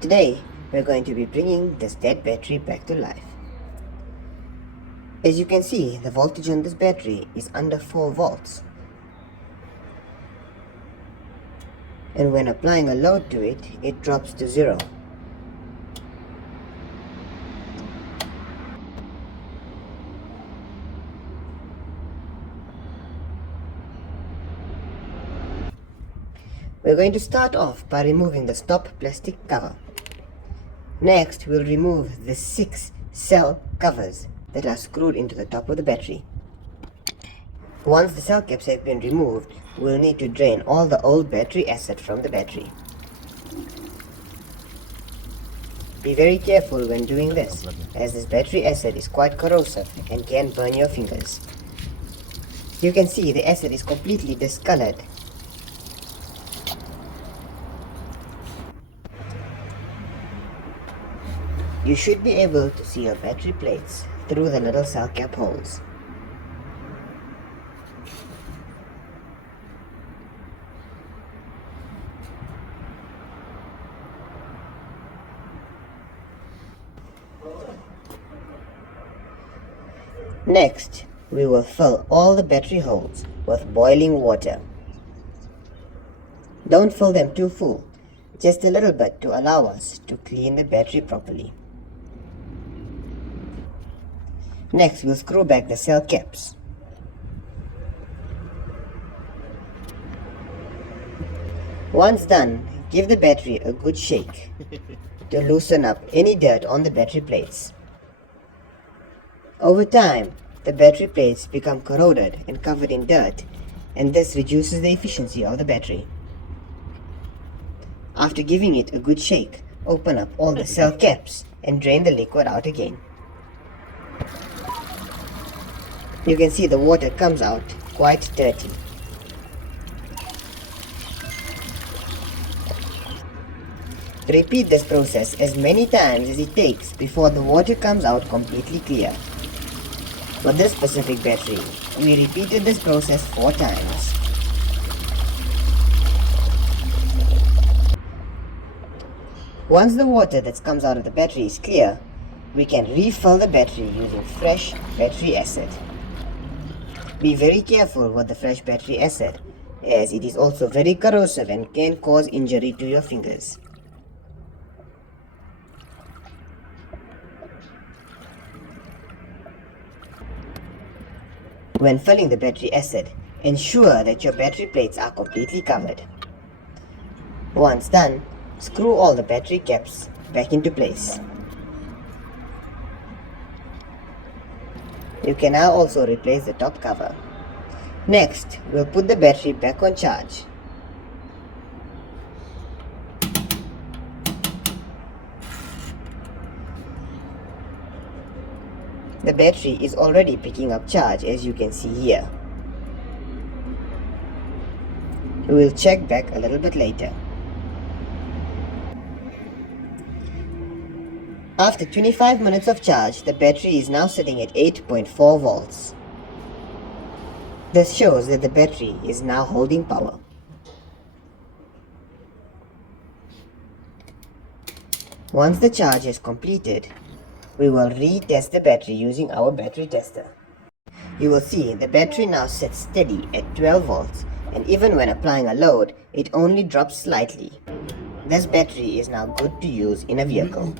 Today, we're going to be bringing this dead battery back to life. As you can see, the voltage on this battery is under 4 volts. And when applying a load to it, it drops to 0. We're going to start off by removing the stop plastic cover. Next, we'll remove the 6 cell covers that are screwed into the top of the battery. Once the cell caps have been removed, we'll need to drain all the old battery acid from the battery. Be very careful when doing this, as this battery acid is quite corrosive and can burn your fingers. You can see the acid is completely discolored. You should be able to see your battery plates through the little cell cap holes. Next, we will fill all the battery holes with boiling water. Don't fill them too full, just a little bit to allow us to clean the battery properly. Next, we'll screw back the cell caps. Once done, give the battery a good shake to loosen up any dirt on the battery plates. Over time, the battery plates become corroded and covered in dirt, and this reduces the efficiency of the battery. After giving it a good shake, open up all the cell caps and drain the liquid out again. You can see the water comes out quite dirty. Repeat this process as many times as it takes before the water comes out completely clear. For this specific battery, we repeated this process 4 times. Once the water that comes out of the battery is clear, we can refill the battery using fresh battery acid. Be very careful with the fresh battery acid, as it is also very corrosive and can cause injury to your fingers. When filling the battery acid, ensure that your battery plates are completely covered. Once done, screw all the battery caps back into place. You can now also replace the top cover. Next, we'll put the battery back on charge. The battery is already picking up charge, as you can see here. We will check back a little bit later. After 25 minutes of charge, the battery is now sitting at 8.4 volts. This shows that the battery is now holding power. Once the charge is completed, we will retest the battery using our battery tester. You will see the battery now sits steady at 12 volts, and even when applying a load, it only drops slightly. This battery is now good to use in a vehicle.